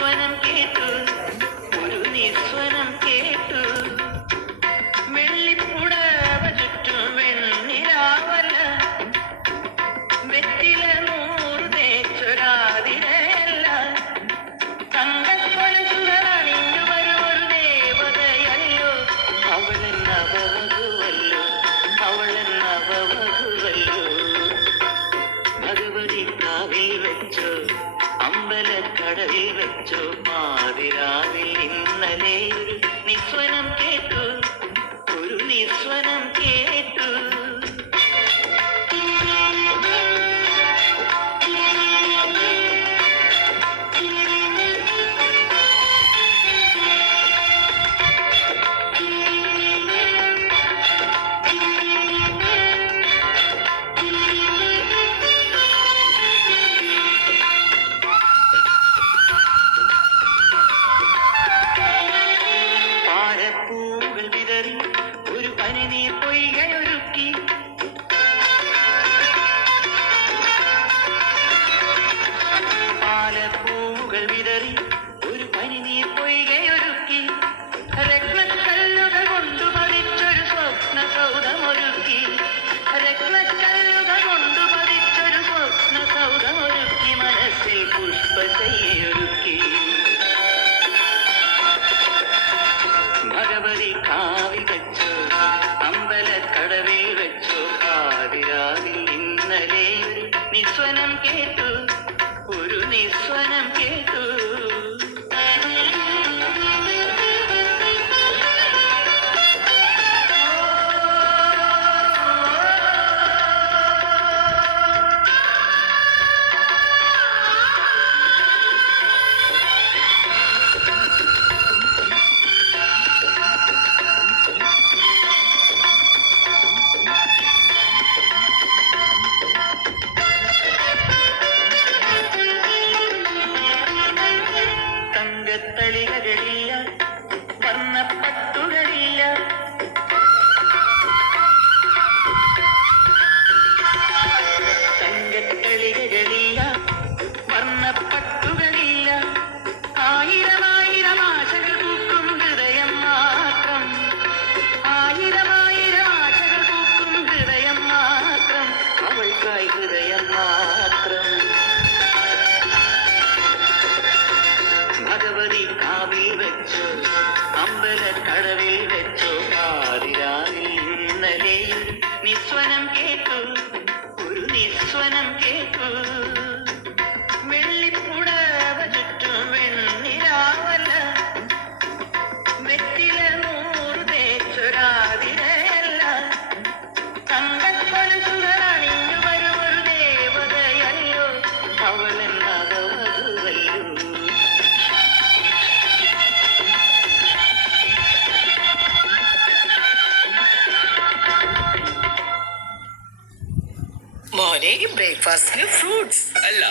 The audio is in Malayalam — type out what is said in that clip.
നിസ്വനം കേട്ടു, ഒരു നിസ്വനം കേട്ടു. വെള്ളിപ്പുടവ ചുറ്റും വെണ്ണിലാവല്ല, വെറ്റില 100 തേച്ചൊരാതിരയല്ല. തങ്കക്കൊലുസുകളണിഞ്ഞു വരുമൊരു ദേവതയല്ലോ, അവളൻ നവവധുവല്ലോ, അവളൻ നവവധുവല്ലോ. ഭഗവതി കാവിൽ വെച്ചോ, അമ്പലക്കടവിൽ വെച്ചോ, പാതിരാവിൽ ഇന്നലെ ഒരു നിസ്വനം കേട്ടു, ഒരു നിസ്വനം കേട്ടു. പാരപ്പൂകൾ വിതറി ഒരു പനിനീർ പൊയ്കയൊരുക്കി, പാലപ്പൂകൾ വിതറി ഒരു പനിനീർ പൊയ്കയൊരുക്കി. രത്നക്കല്ലുകൾ കൊണ്ടു പതിച്ചൊരു സ്വപ്ന സൗധമൊരുക്കി, രത്നക്കല്ലുകൾ കൊണ്ടു പതിച്ചൊരു സ്വപ്ന സൗധമൊരുക്കി. മനസ്സിൽ പുഷ്പശയ്യൊരുക്കി. ഭഗവതി കാവിൽ വെച്ചോ, അമ്പലക്കടവിൽ വെച്ചോ, പാതിരാവിൽ ഇന്നലെ ഒരു നിസ്വനം കേട്ടു, ഒരു നിസ്വനം കേട്ടു. തങ്കത്തളികകളില്ല, വർണ്ണപ്പട്ടുകളില്ല, തങ്കത്തളികകളില്ല, വർണ്ണപ്പട്ടുകളില്ല. ആയിരമായിരം ആശകൾ പൂക്കും ഹൃദയം മാത്രം, ആയിരമായിരം ആശകൾ പൂക്കും ഹൃദയം മാത്രം, അവൾക്കായി ഹൃദയം മാത്രം. ഭഗവതി കാവിൽ വെച്ചോ, അമ്പലക്കടവിൽ വെച്ചോ, പാതിരാവിൽ ഇന്നലെ നിസ്വനം കേട്ടു, ഒരു നിസ്വനം കേട്ടു. വെള്ളിപ്പുടവ ചുറ്റും വെണ്ണിലാവല്ല, വെറ്റില 100 തേച്ചൊരാതിരയല്ല. തങ്കക്കൊലുസുകളണിഞ്ഞു വരുമൊരു ദേവതയല്ലോ, അവളൻ നവവധുവല്ലോ. മോനെ ബ്രേക്ക്ഫാസ്റ്റിന് ഫ്രൂട്ട്സ് അല്ല,